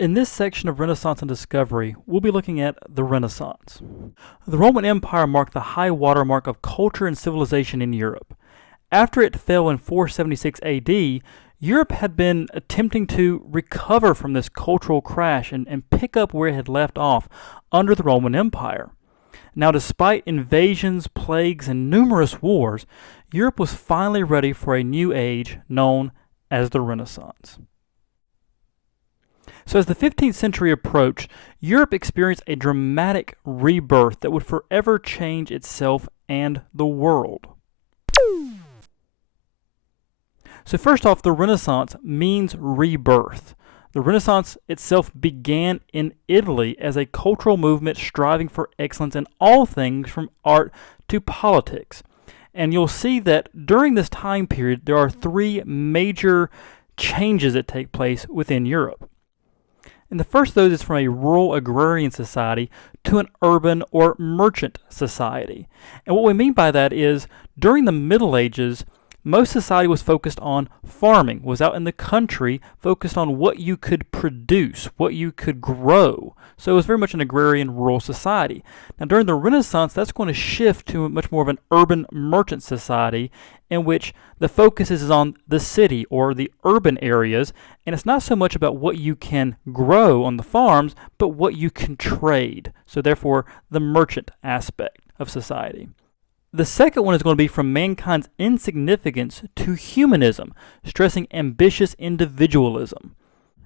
In this section of Renaissance and Discovery, we'll be looking at the Renaissance. The Roman Empire marked the high watermark of culture and civilization in Europe. After it fell in 476 AD, Europe had been attempting to recover from this cultural crash and pick up where it had left off under the Roman Empire. Now, despite invasions, plagues, and numerous wars, Europe was finally ready for a new age known as the Renaissance. So as the 15th century approached, Europe experienced a dramatic rebirth that would forever change itself and the world. So first off, the Renaissance means rebirth. The Renaissance itself began in Italy as a cultural movement striving for excellence in all things from art to politics. And you'll see that during this time period, there are three major changes that take place within Europe. And the first of those is from a rural agrarian society to an urban or merchant society. And what we mean by that is during the Middle Ages, most society was focused on farming, was out in the country, focused on what you could produce, what you could grow. So it was very much an agrarian rural society. Now during the Renaissance, that's going to shift to much more of an urban merchant society in which the focus is on the city or the urban areas, and it's not so much about what you can grow on the farms, but what you can trade. So therefore, the merchant aspect of society. The second one is going to be from mankind's insignificance to humanism, stressing ambitious individualism.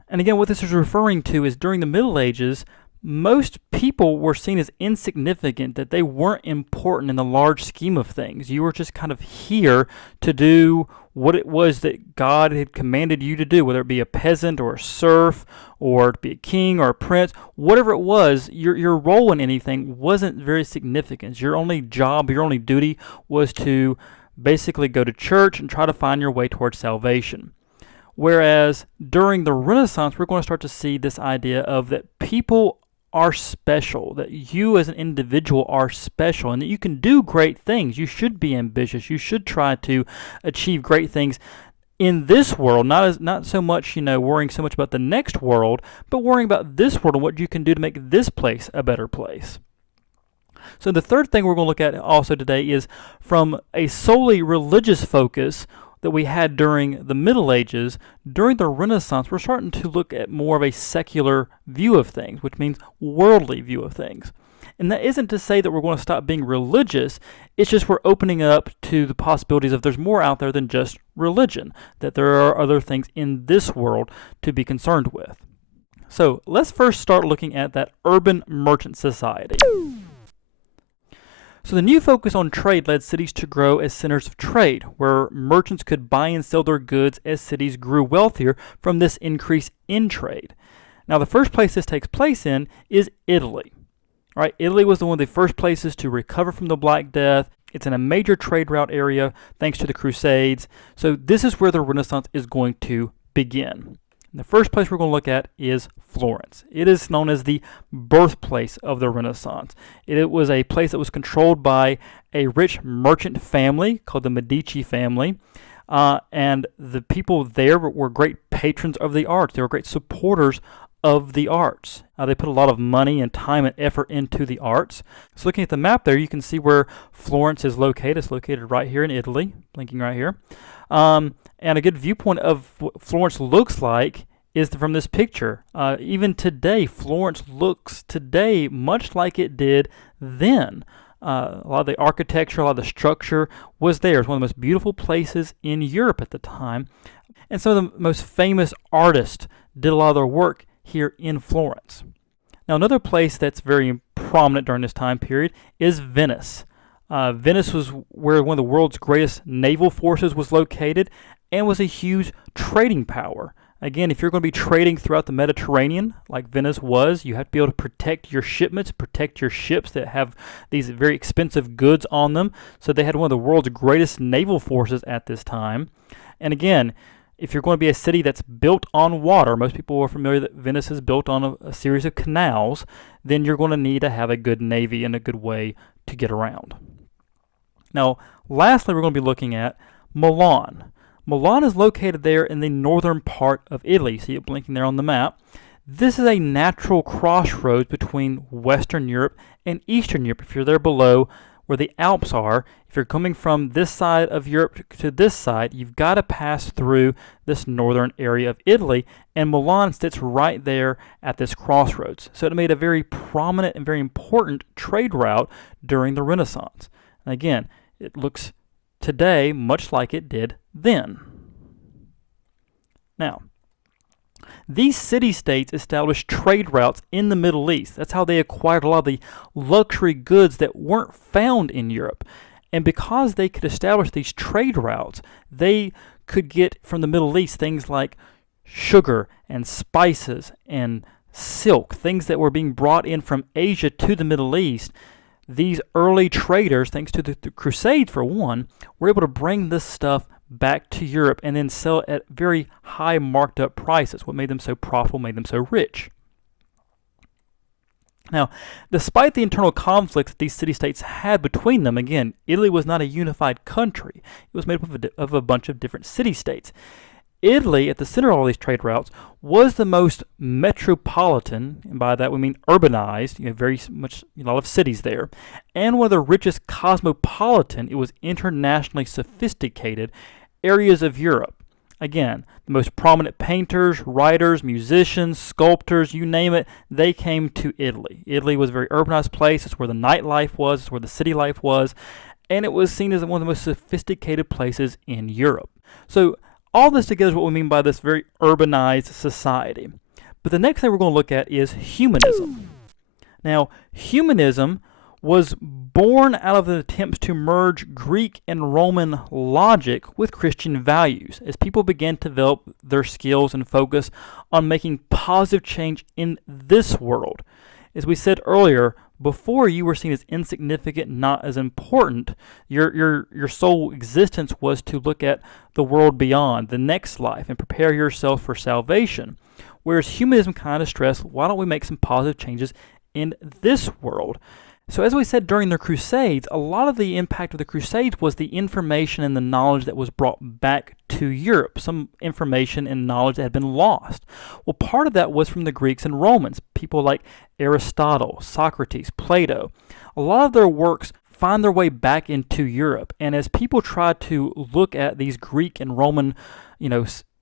And again, what this is referring to is during the Middle Ages, most people were seen as insignificant, that they weren't important in the large scheme of things. You were just kind of here to do what it was that God had commanded you to do, whether it be a peasant or a serf or to be a king or a prince, whatever it was, your role in anything wasn't very significant. Your only job, your only duty was to basically go to church and try to find your way towards salvation. Whereas during the Renaissance, we're going to start to see this idea of that people are special, that you as an individual are special, and that you can do great things. You should be ambitious. You should try to achieve great things in this world, not so much, worrying so much about the next world, but worrying about this world and what you can do to make this place a better place. So the third thing we're going to look at also today is from a solely religious focus that we had during the Middle Ages. During the Renaissance, we're starting to look at more of a secular view of things, which means worldly view of things. And that isn't to say that we're going to stop being religious, it's just we're opening up to the possibilities of there's more out there than just religion, that there are other things in this world to be concerned with. So let's first start looking at that urban merchant society. So the new focus on trade led cities to grow as centers of trade, where merchants could buy and sell their goods as cities grew wealthier from this increase in trade. Now the first place this takes place in is Italy. Right? Italy was one of the first places to recover from the Black Death. It's in a major trade route area thanks to the Crusades. So this is where the Renaissance is going to begin. The first place we're going to look at is Florence. It is known as the birthplace of the Renaissance. It was a place that was controlled by a rich merchant family called the Medici family. And the people there were great patrons of the arts. They were great supporters of the arts. They put a lot of money and time and effort into the arts. So looking at the map there, you can see where Florence is located. It's located right here in Italy, blinking right here. And a good viewpoint of what Florence looks like is from this picture. Even today, Florence looks today much like it did then. A lot of the architecture, a lot of the structure was there. It's one of the most beautiful places in Europe at the time. And some of the most famous artists did a lot of their work here in Florence. Now another place that's very prominent during this time period is Venice. Venice was where one of the world's greatest naval forces was located and was a huge trading power. Again, if you're going to be trading throughout the Mediterranean, like Venice was, you have to be able to protect your shipments, protect your ships that have these very expensive goods on them. So they had one of the world's greatest naval forces at this time. And again, if you're going to be a city that's built on water, most people are familiar that Venice is built on a series of canals, then you're going to need to have a good navy and a good way to get around. Now, lastly, we're going to be looking at Milan. Milan is located there in the northern part of Italy. You see it blinking there on the map. This is a natural crossroads between Western Europe and Eastern Europe. If you're there below where the Alps are, if you're coming from this side of Europe to this side, you've got to pass through this northern area of Italy, and Milan sits right there at this crossroads. So it made a very prominent and very important trade route during the Renaissance. And again, it looks today much like it did then. Now, these city-states established trade routes in the Middle East. That's how they acquired a lot of the luxury goods that weren't found in Europe. And because they could establish these trade routes, they could get from the Middle East things like sugar and spices and silk, things that were being brought in from Asia to the Middle East. These early traders, thanks to the Crusades for one, were able to bring this stuff back to Europe and then sell it at very high marked up prices. What made them so profitable, made them so rich. Now, despite the internal conflicts that these city-states had between them, again, Italy was not a unified country. It was made up of a bunch of different city-states. Italy, at the center of all these trade routes, was the most metropolitan, and by that we mean urbanized, very much, a lot of cities there, and one of the richest cosmopolitan, it was internationally sophisticated areas of Europe. Again, the most prominent painters, writers, musicians, sculptors, you name it, they came to Italy. Italy was a very urbanized place. It's where the nightlife was, it's where the city life was, and it was seen as one of the most sophisticated places in Europe. So all this together is what we mean by this very urbanized society. But the next thing we're going to look at is humanism. Now, humanism was born out of the attempts to merge Greek and Roman logic with Christian values as people began to develop their skills and focus on making positive change in this world. As we said earlier, before you were seen as insignificant, not as important. Your sole existence was to look at the world beyond, the next life, and prepare yourself for salvation. Whereas humanism kind of stressed, why don't we make some positive changes in this world? So as we said during the Crusades, a lot of the impact of the Crusades was the information and the knowledge that was brought back to Europe, some information and knowledge that had been lost. Well, part of that was from the Greeks and Romans, people like Aristotle, Socrates, Plato. A lot of their works find their way back into Europe, and as people tried to look at these Greek and Roman,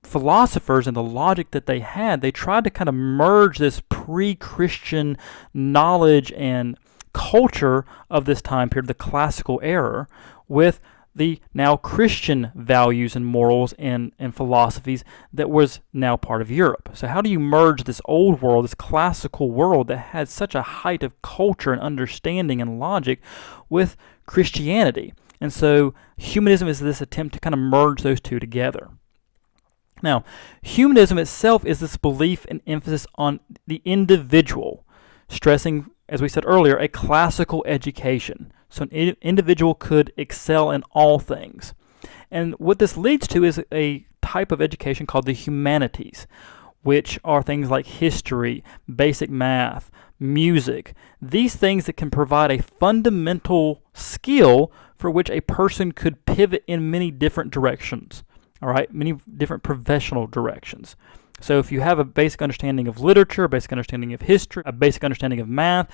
philosophers and the logic that they had, they tried to kind of merge this pre-Christian knowledge and culture of this time period, the classical era, with the now Christian values and morals and philosophies that was now part of Europe. So how do you merge this old world, this classical world that had such a height of culture and understanding and logic with Christianity? And so humanism is this attempt to kind of merge those two together. Now, humanism itself is this belief and emphasis on the individual, stressing, as we said earlier, a classical education. So an individual could excel in all things. And what this leads to is a type of education called the humanities, which are things like history, basic math, music, these things that can provide a fundamental skill for which a person could pivot in many different directions, all right, many different professional directions. So if you have a basic understanding of literature, a basic understanding of history, a basic understanding of math,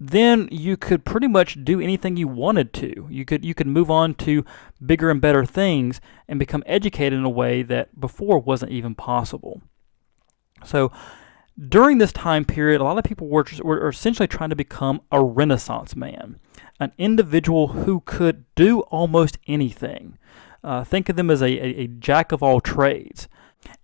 then you could pretty much do anything you wanted to. You could move on to bigger and better things and become educated in a way that before wasn't even possible. So during this time period, a lot of people were essentially trying to become a Renaissance man, an individual who could do almost anything. Think of them as a jack of all trades.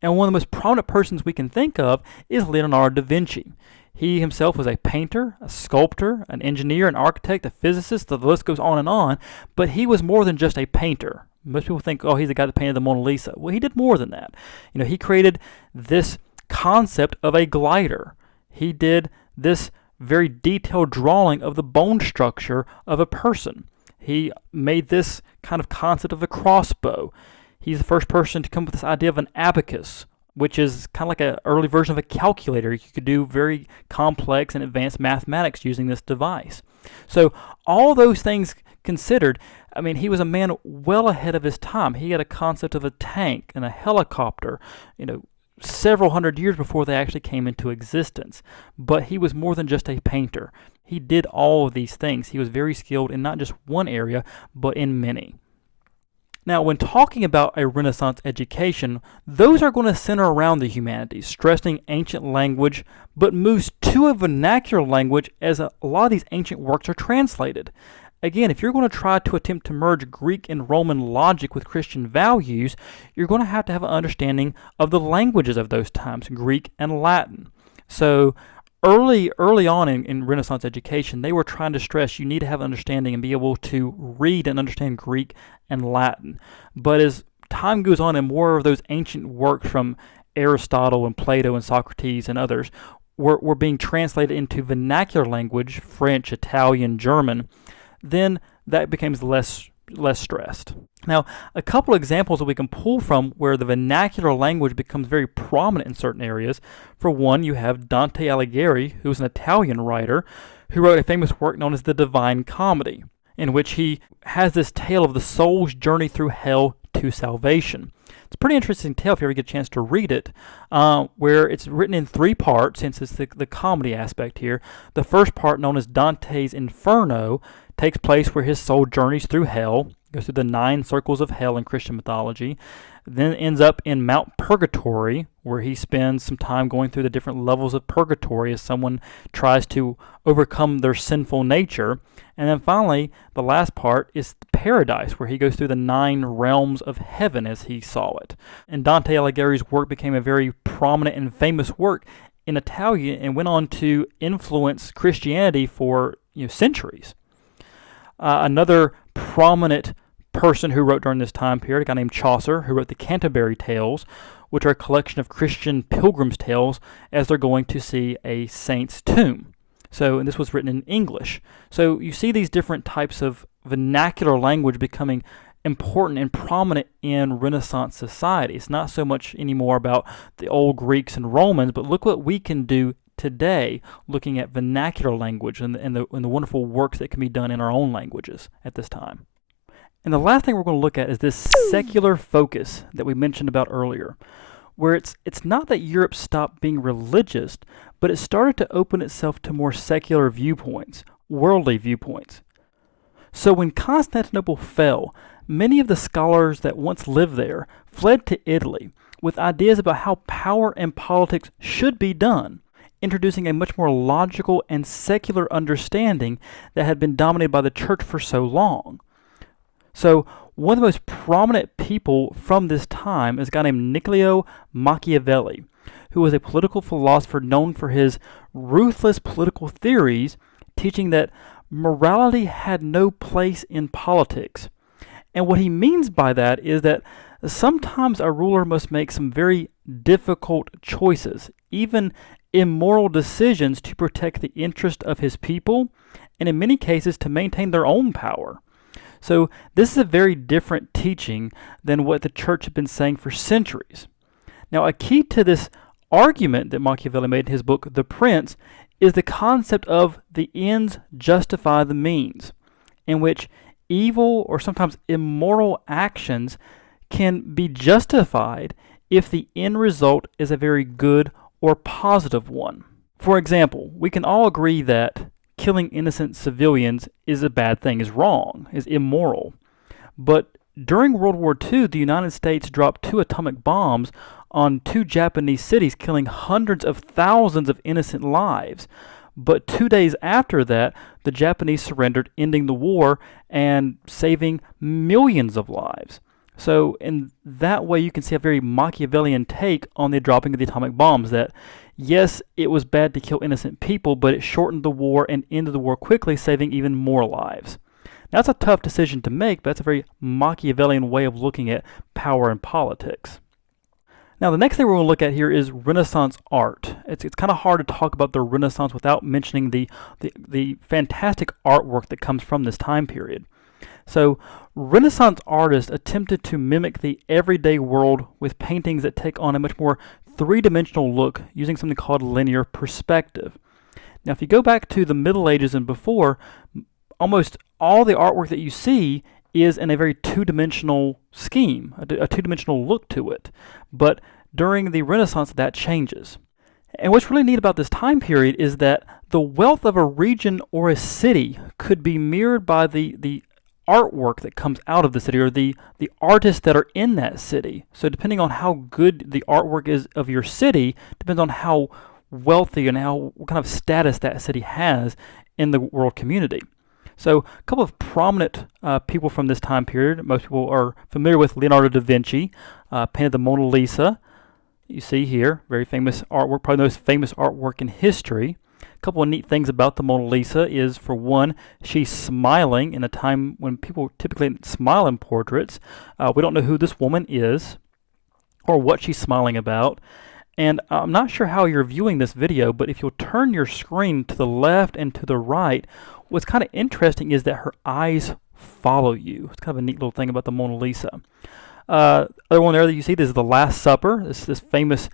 And one of the most prominent persons we can think of is Leonardo da Vinci. He himself was a painter, a sculptor, an engineer, an architect, a physicist, the list goes on, but he was more than just a painter. Most people think, oh, he's the guy that painted the Mona Lisa. Well, he did more than that. He created this concept of a glider. He did this very detailed drawing of the bone structure of a person. He made this kind of concept of a crossbow. He's the first person to come up with this idea of an abacus, which is kind of like an early version of a calculator. You could do very complex and advanced mathematics using this device. So all those things considered, he was a man well ahead of his time. He had a concept of a tank and a helicopter, several hundred years before they actually came into existence. But he was more than just a painter. He did all of these things. He was very skilled in not just one area, but in many. Now, when talking about a Renaissance education, those are going to center around the humanities, stressing ancient language, but moves to a vernacular language as a lot of these ancient works are translated. Again, if you're going to try to attempt to merge Greek and Roman logic with Christian values, you're going to have an understanding of the languages of those times, Greek and Latin. So early on in Renaissance education, they were trying to stress you need to have an understanding and be able to read and understand Greek and Latin. But as time goes on and more of those ancient works from Aristotle and Plato and Socrates and others were being translated into vernacular language, French, Italian, German, then that becomes less stressed. Now, a couple examples that we can pull from where the vernacular language becomes very prominent in certain areas. For one, you have Dante Alighieri, who's an Italian writer, who wrote a famous work known as the Divine Comedy, in which he has this tale of the soul's journey through hell to salvation. It's a pretty interesting tale if you ever get a chance to read it, where it's written in 3 parts, since it's the comedy aspect here. The first part, known as Dante's Inferno, takes place where his soul journeys through hell, goes through the 9 circles of hell in Christian mythology, then ends up in Mount Purgatory, where he spends some time going through the different levels of purgatory as someone tries to overcome their sinful nature. And then finally, the last part is Paradise, where he goes through the 9 realms of heaven as he saw it. And Dante Alighieri's work became a very prominent and famous work in Italy and went on to influence Christianity for centuries. Another prominent person who wrote during this time period, a guy named Chaucer, who wrote the Canterbury Tales, which are a collection of Christian pilgrims' tales as they're going to see a saint's tomb. And this was written in English. So you see these different types of vernacular language becoming important and prominent in Renaissance society. It's not so much anymore about the old Greeks and Romans, but look what we can do today, looking at vernacular language and the wonderful works that can be done in our own languages at this time. And the last thing we're going to look at is this secular focus that we mentioned about earlier, where it's not that Europe stopped being religious, but it started to open itself to more secular viewpoints, worldly viewpoints. So when Constantinople fell, many of the scholars that once lived there fled to Italy with ideas about how power and politics should be done, introducing a much more logical and secular understanding that had been dominated by the church for so long. So one of the most prominent people from this time is a guy named Niccolò Machiavelli, who was a political philosopher known for his ruthless political theories, teaching that morality had no place in politics. And what he means by that is that sometimes a ruler must make some very difficult choices, even immoral decisions, to protect the interest of his people, and in many cases to maintain their own power. So this is a very different teaching than what the church had been saying for centuries. Now, a key to this argument that Machiavelli made in his book, The Prince, is the concept of the ends justify the means, in which evil or sometimes immoral actions can be justified if the end result is a very good or positive one. For example, we can all agree that killing innocent civilians is a bad thing, is wrong, is immoral. But during World War II, the United States dropped 2 atomic bombs on 2 Japanese cities, killing hundreds of thousands of innocent lives. But 2 days after that, the Japanese surrendered, ending the war and saving millions of lives. So in that way, you can see a very Machiavellian take on the dropping of the atomic bombs, that yes, it was bad to kill innocent people, but it shortened the war and ended the war quickly, saving even more lives. Now, that's a tough decision to make, but that's a very Machiavellian way of looking at power and politics. Now, the next thing we're going to look at here is Renaissance art. It's kind of hard to talk about the Renaissance without mentioning the fantastic artwork that comes from this time period. So, Renaissance artists attempted to mimic the everyday world with paintings that take on a much more three-dimensional look using something called linear perspective. Now, if you go back to the Middle Ages and before, almost all the artwork that you see is in a very two-dimensional scheme, a two-dimensional look to it. But during the Renaissance, that changes. And what's really neat about this time period is that the wealth of a region or a city could be mirrored by the artwork that comes out of the city, or the artists that are in that city. So depending on how good the artwork is of your city, depends on how wealthy and what kind of status that city has in the world community. So a couple of prominent people from this time period. Most people are familiar with Leonardo da Vinci, painted the Mona Lisa. You see here, very famous artwork, probably the most famous artwork in history. A couple of neat things about the Mona Lisa is, for one, she's smiling in a time when people typically smile in portraits. We don't know who this woman is or what she's smiling about. And I'm not sure how you're viewing this video, but if you'll turn your screen to the left and to the right, what's kind of interesting is that her eyes follow you. It's kind of a neat little thing about the Mona Lisa. Other one there that you see, this is the Last Supper. This famous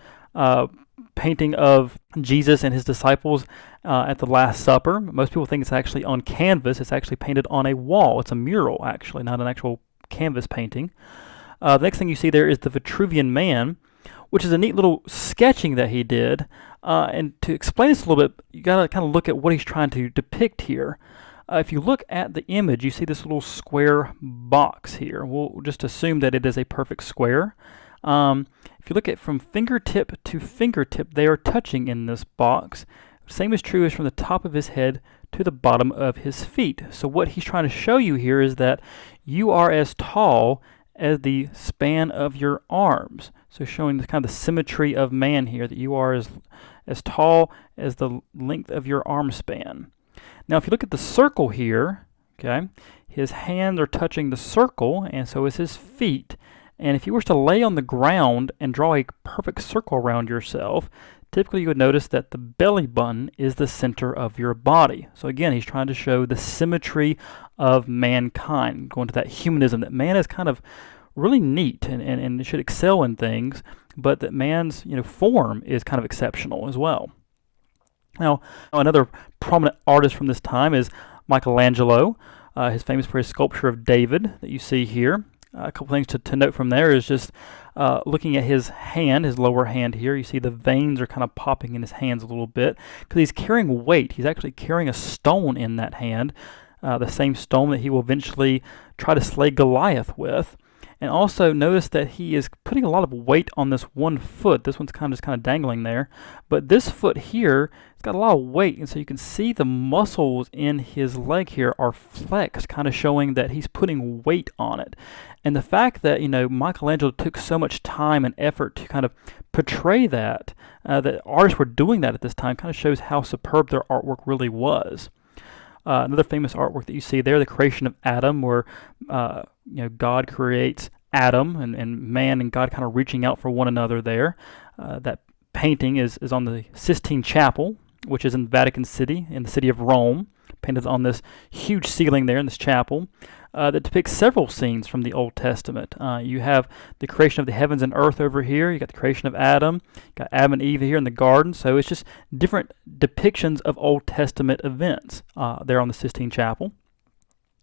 painting of Jesus and his disciples at the Last Supper. Most people think it's actually on canvas. It's actually painted on a wall. It's a mural, actually, not an actual canvas painting. The next thing you see there is the Vitruvian Man, which is a neat little sketching that he did. And to explain this a little bit, you got to kind of look at what he's trying to depict here. If you look at the image, you see this little square box here. We'll just assume that it is a perfect square. If you look at from fingertip to fingertip, they are touching in this box. Same is true as from the top of his head to the bottom of his feet. So what he's trying to show you here is that you are as tall as the span of your arms. So showing the kind of the symmetry of man here, that you are as tall as the length of your arm span. Now if you look at the circle here, okay, his hands are touching the circle, and so is his feet. And if you were to lay on the ground and draw a perfect circle around yourself, typically you would notice that the belly button is the center of your body. So again, he's trying to show the symmetry of mankind, going to that humanism, that man is kind of really neat and should excel in things, but that man's form is kind of exceptional as well. Now, another prominent artist from this time is Michelangelo. He's famous for his sculpture of David that you see here. A couple things to note from there is just looking at his hand, his lower hand here. You see the veins are kind of popping in his hands a little bit because he's carrying weight. He's actually carrying a stone in that hand, the same stone that he will eventually try to slay Goliath with. And also notice that he is putting a lot of weight on this one foot. This one's kind of dangling there. But this foot here, it's got a lot of weight. And so you can see the muscles in his leg here are flexed, kind of showing that he's putting weight on it. And the fact that, Michelangelo took so much time and effort to kind of portray that, that artists were doing that at this time, kind of shows how superb their artwork really was. Another famous artwork that you see there, the creation of Adam, where God creates Adam and man and God kind of reaching out for one another there. That painting is on the Sistine Chapel, which is in Vatican City, in the city of Rome, painted on this huge ceiling there in this chapel. That depicts several scenes from the Old Testament. You have the creation of the heavens and earth over here. You got the creation of Adam. You got Adam and Eve here in the garden. So it's just different depictions of Old Testament events there on the Sistine Chapel.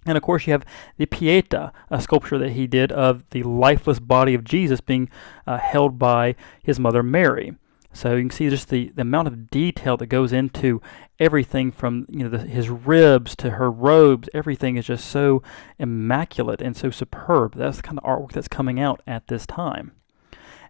And of course you have the Pieta, a sculpture that he did of the lifeless body of Jesus being held by his mother Mary. So you can see just the amount of detail that goes into everything from his ribs to her robes. Everything is just so immaculate and so superb. That's the kind of artwork that's coming out at this time.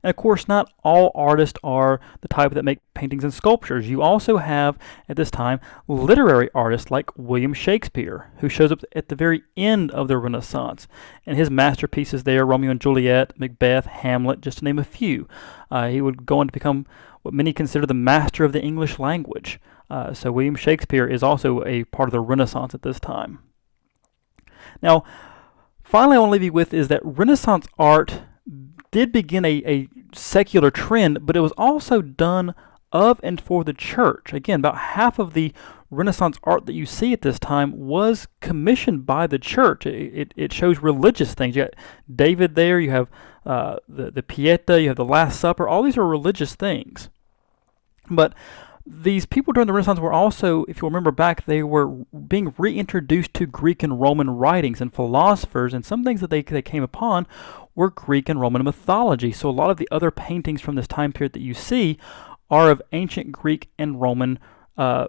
And of course, not all artists are the type that make paintings and sculptures. You also have, at this time, literary artists like William Shakespeare, who shows up at the very end of the Renaissance. And his masterpieces there, Romeo and Juliet, Macbeth, Hamlet, just to name a few. He would go on to become what many consider the master of the English language. So William Shakespeare is also a part of the Renaissance at this time. Now, finally I want to leave you with is that Renaissance art did begin a secular trend, but it was also done of and for the church. Again, about half of the Renaissance art that you see at this time was commissioned by the church. It shows religious things. You got David there, you have the Pieta, you have the Last Supper. All these are religious things. But These people during the Renaissance were also, if you remember back, they were being reintroduced to Greek and Roman writings and philosophers, and some things that they came upon were Greek and Roman mythology. So a lot of the other paintings from this time period that you see are of ancient Greek and Roman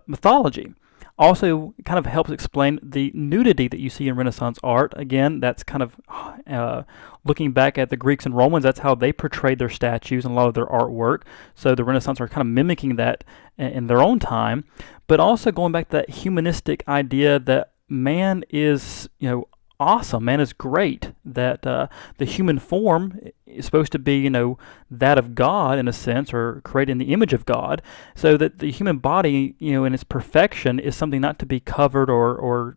mythology. Also, it kind of helps explain the nudity that you see in Renaissance art. Again, that's kind of looking back at the Greeks and Romans. That's how they portrayed their statues and a lot of their artwork. So the Renaissance are kind of mimicking that in their own time, but also going back to that humanistic idea that man is, awesome. Man is great. That the human form is supposed to be, that of God in a sense, or created in the image of God. So that the human body, in its perfection, is something not to be covered or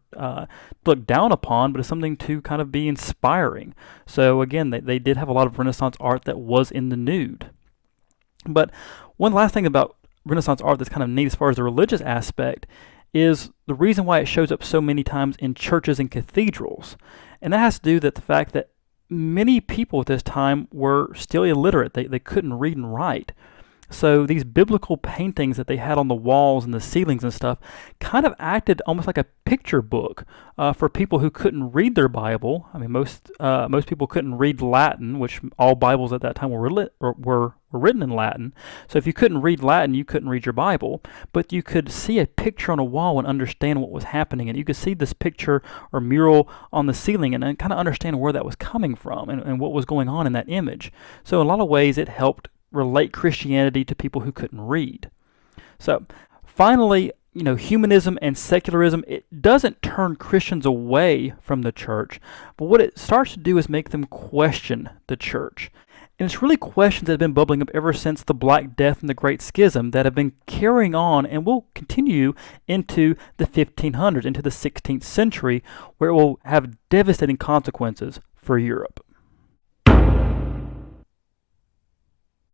looked down upon, but is something to kind of be inspiring. So again, they did have a lot of Renaissance art that was in the nude. But one last thing about Renaissance art that's kind of neat as far as the religious aspect is the reason why it shows up so many times in churches and cathedrals. And that has to do with the fact that many people at this time were still illiterate. They couldn't read and write. So these biblical paintings that they had on the walls and the ceilings and stuff kind of acted almost like a picture book for people who couldn't read their Bible. I mean, most people couldn't read Latin, which all Bibles at that time were written in Latin. So if you couldn't read Latin, you couldn't read your Bible. But you could see a picture on a wall and understand what was happening. And you could see this picture or mural on the ceiling and kind of understand where that was coming from and what was going on in that image. So in a lot of ways, it helped relate Christianity to people who couldn't read. So finally, humanism and secularism, it doesn't turn Christians away from the church, but what it starts to do is make them question the church. And it's really questions that have been bubbling up ever since the Black Death and the Great Schism that have been carrying on and will continue into the 1500s, into the 16th century, where it will have devastating consequences for Europe.